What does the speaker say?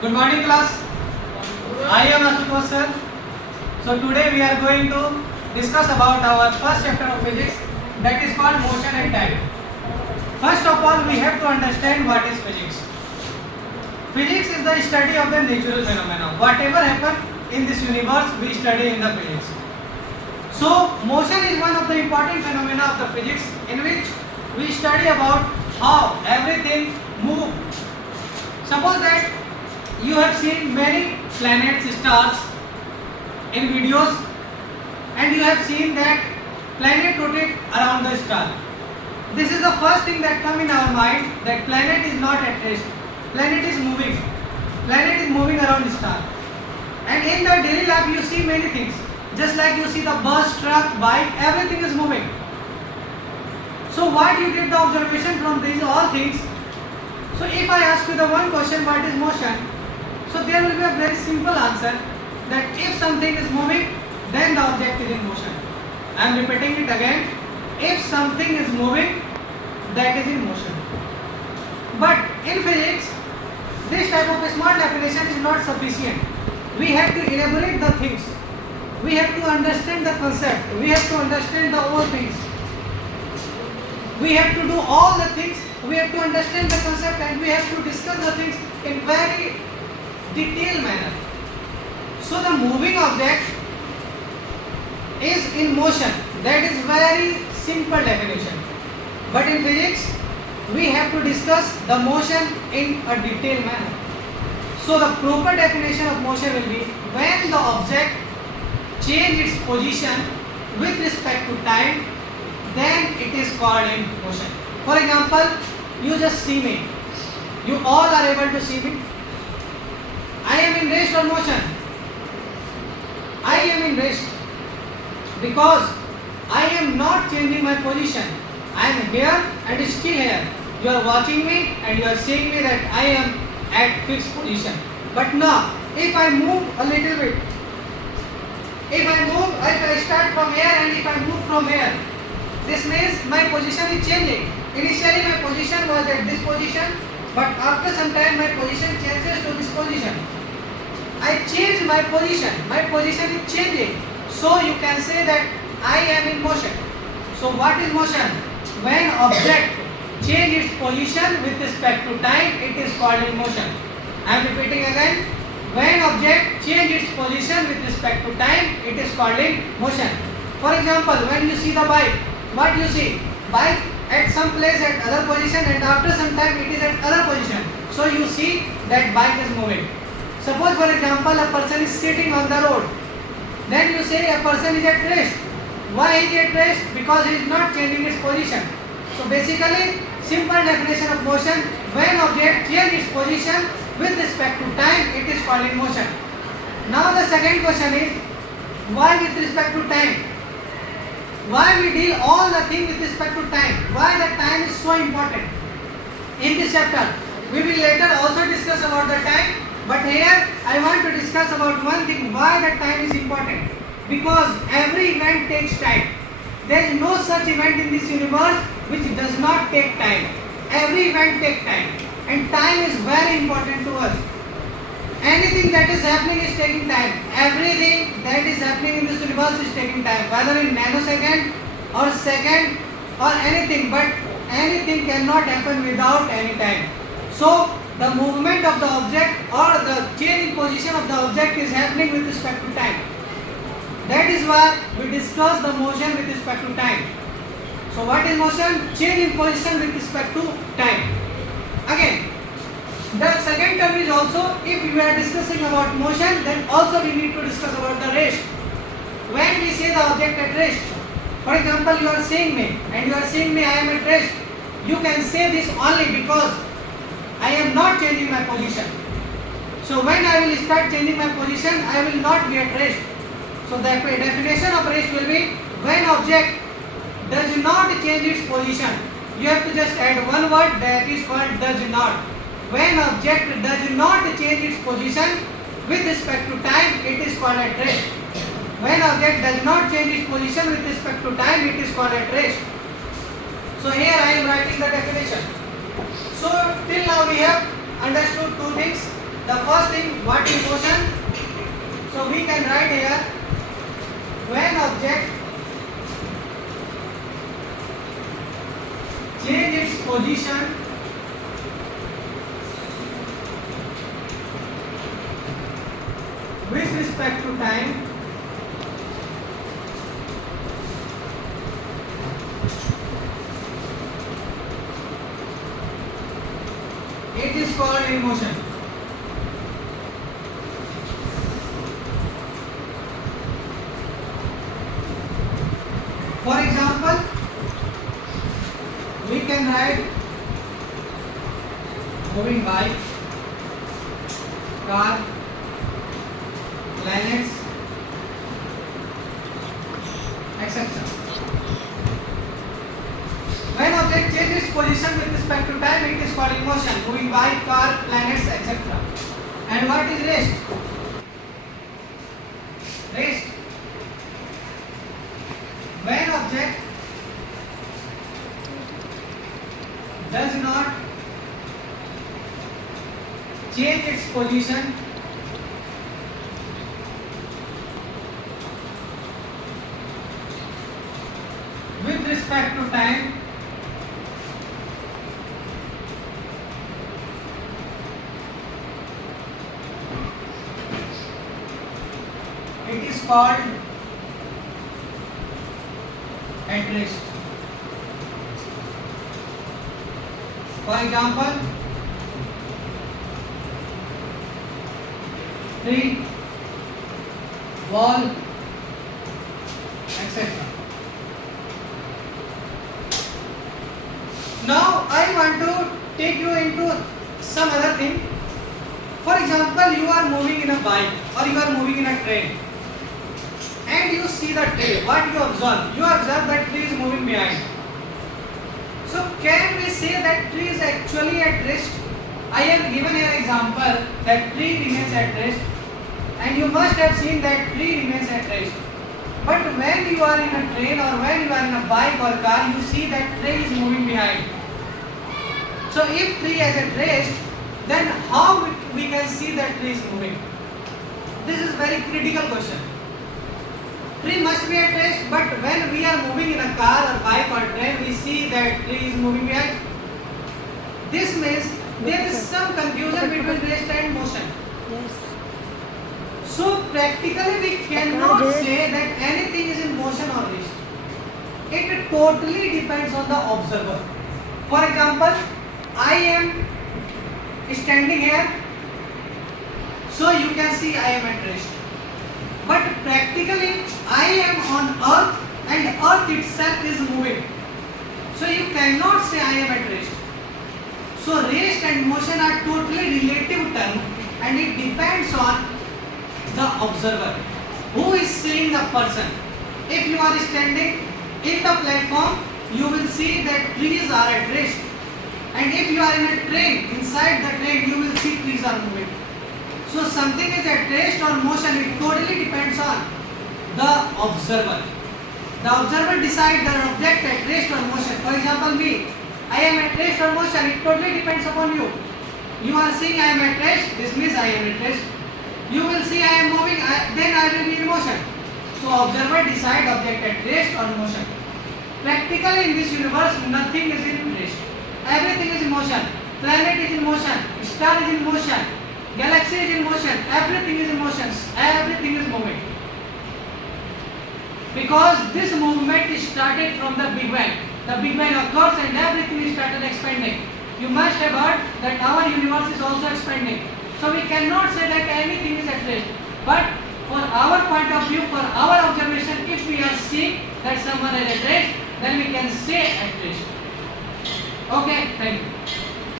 Good morning class. I am Ashutosh sir. So today we are going to discuss about our first chapter of physics, that is called motion and time. First of all, we have to understand what is physics. Physics is the study of the natural phenomena. Whatever happens in this universe, we study in the physics. So motion is one of the important phenomena of the physics, in which we study about how everything moves. Suppose that you have seen many planets, stars in videos, and you have seen that planet rotate around the star. This is the first thing that comes in our mind, that planet is not at rest. Planet is moving. Planet is moving around the star. And in the daily life you see many things. Just like you see the bus, truck, bike, everything is moving. So what you get the observation from these all things? So if I ask you the one question, what is motion? So there will be a very simple answer, that if something is moving, then the object is in motion. I am repeating it again. If something is moving, that is in motion. But in physics, this type of a small definition is not sufficient. We have to elaborate the things. We have to understand the concept. We have to understand the whole things. We have to do all the things. We have to understand the concept, and we have to discuss the things in very detailed manner. So the moving object is in motion. That is very simple definition. But in physics, we have to discuss the motion in a detailed manner. So the proper definition of motion will be when the object changes its position with respect to time, then it is called in motion. For example, you just see me. You all are able to see me. I am in rest or motion? I am in rest because I am not changing my position. I am here and still here. You are watching me and you are seeing me that I am at fixed position. But now, if I move a little bit, if I start from here and if I move from here, this means my position is changing. Initially my position was at this position, but after some time my position changes to this position. I change my position. My position is changing. So you can say that I am in motion. So what is motion? When object change its position with respect to time, it is called in motion. I am repeating again. When object change its position with respect to time, it is called in motion. For example, when you see the bike, what you see? Bike at some place at other position, and after some time it is at other position. So you see that bike is moving. Suppose for example a person is sitting on the road. Then you say a person is at rest. Why is he at rest? Because he is not changing its position. So basically, simple definition of motion, when object changes its position with respect to time, it is called in motion. Now the second question is, why with respect to time? Why we deal all the things with respect to time? Why the time is so important? In this chapter, we will later also discuss about the time, but here I want to discuss about one thing, why the time is important. Because every event takes time. There is no such event in this universe which does not take time. Every event takes time. And time is very important to us. Anything that is happening is taking time. Everything that is happening in this universe is taking time. Whether in nanosecond or second or anything. But anything cannot happen without any time. So the movement of the object or the change in position of the object is happening with respect to time. That is why we discuss the motion with respect to time. So what is motion? Change in position with respect to time. Again, the second term is also, if we are discussing about motion, then also we need to discuss about the rest. When we say the object at rest, for example, you are seeing me and you are seeing me, I am at rest. You can say this only because I am not changing my position. So when I will start changing my position, I will not be at rest. So the definition of rest will be when object does not change its position. You have to just add one word, that is called does not. When object does not change its position with respect to time, it is called at rest. When object does not change its position with respect to time, it is called at rest. So here I am writing the definition. So till now we have understood two things. The first what is motion? So we can write here, when object change its position with respect to time, it is called in motion. For example, we can write moving bike, car, planets, etc. When object changes position with respect to time, it is called in motion. Moving bike, car, planets, etc. And what is rest? Rest. When object does not change its position with respect to time, it is called at rest. For example, tree, wall, etc. Now I want to take you into some other thing. For example, you are moving in a bike or you are moving in a train and you see the tree. What you observe? You observe that tree is moving behind. So can we say that tree is actually at rest? I have given here an example that tree remains at rest, and you must have seen that tree remains at rest. But when you are in a train or when you are in a bike or car, you see that tree is moving behind. So if tree is at rest, then how we can see that tree is moving? This is very critical question. Tree must be at rest, but when we are moving in a car or bike or train, we see that tree is moving behind. This means there is some confusion between rest and motion. Yes. So practically we cannot say that anything is in motion or rest. It totally depends on the observer. For example, I am standing here, so you can see I am at rest. But practically I am on earth and earth itself is moving. So you cannot say I am at rest. So rest and motion are totally relative terms and it depends on the observer. Who is seeing the person? If you are standing in the platform, you will see that trees are at rest. And if you are in a train, inside the train, you will see trees are moving. So something is at rest or motion, it totally depends on the observer. The observer decides the object at rest or motion. For example, me, I am at rest or motion, it totally depends upon you. You are seeing I am at rest, this means I am at rest. You will see I am moving, then I will be in motion. So observer decides object at rest or motion. Practically in this universe, nothing is in rest. Everything is in motion. Planet is in motion, star is in motion, galaxy is in motion, everything is in motion, everything is moving. Because this movement is started from the Big Bang. The Big Bang occurs and everything is started expanding. You must have heard that our universe is also expanding. So we cannot say that anything is at rest. But for our point of view, for our observation, if we are seeing that someone is at rest, then we can say at rest. Okay, thank you.